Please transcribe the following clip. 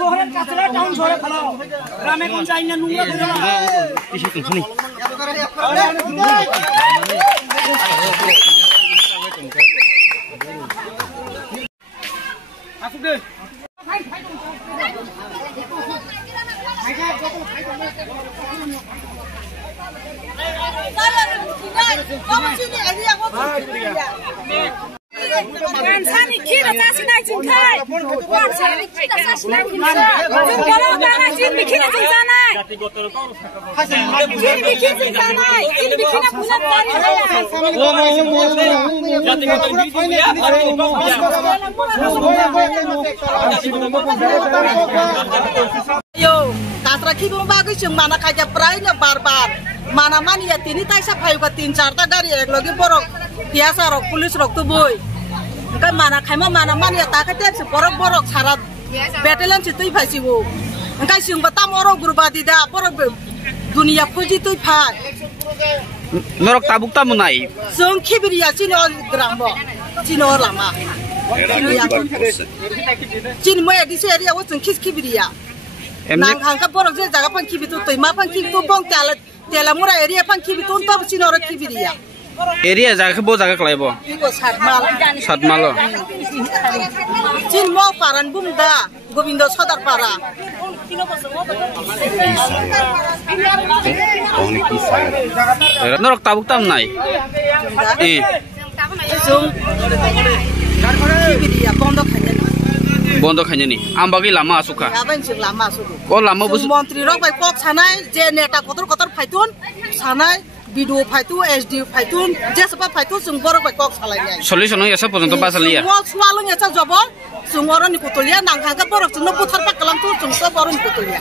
শহরের কাছরা টাউন শহরে খালাও গ্রামে কোন চাই না নোংরা করে না কিছু কিছু নেই আসুক দে Kansani kira tasi na jinkai. Kansani kira tasi na jinkai. Jumlah dana jin bikin jinkai. Jin bikin jinkai. Jin bikin bulan dari. Jati kotor bikin dia. Yo, katra kibung bagus yang mana kaja perainya barbar. Mana mana ya tini tai sa payu ka 3-4 gari ek lagi borok. Biasa rok pulis rok tu boy. Kan mana kaima mana mana ya tak ketep se borok syarat betelan situ pasti wo. Engkai sing batam orang berbadi dah borok dunia puji tu pai. Norok tabuk tamu nai. Sung kibiria cino grambo, cino lama. Cino moya di area wo sung kibiria. Nang hangka borok je jaga pan kibitu tu ma pan kibitu bong tiala mura area pan kibitu tu cino orang kibiria. Area jaga bo jaga kelai bo. Satmal. Cin mau paran bumda, Gobindo Sodar para. Norok tabuk tamu nai. Sung kibiria Bondo khanya ni. Ambagi lama asuka. Apa yang sung lama suku? Oh lama bus. Menteri rok baik kok sanai, je neta kotor faitun, sanai. Video faitu, SD faitu, jasa apa faitu sumber bekok salahnya. Solution ya siapa untuk pasal dia? Semua soalnya ya jawab, semua orang ikutulia, nangkang ke borok, semua putar pak kelam tu, semua orang ikutulia.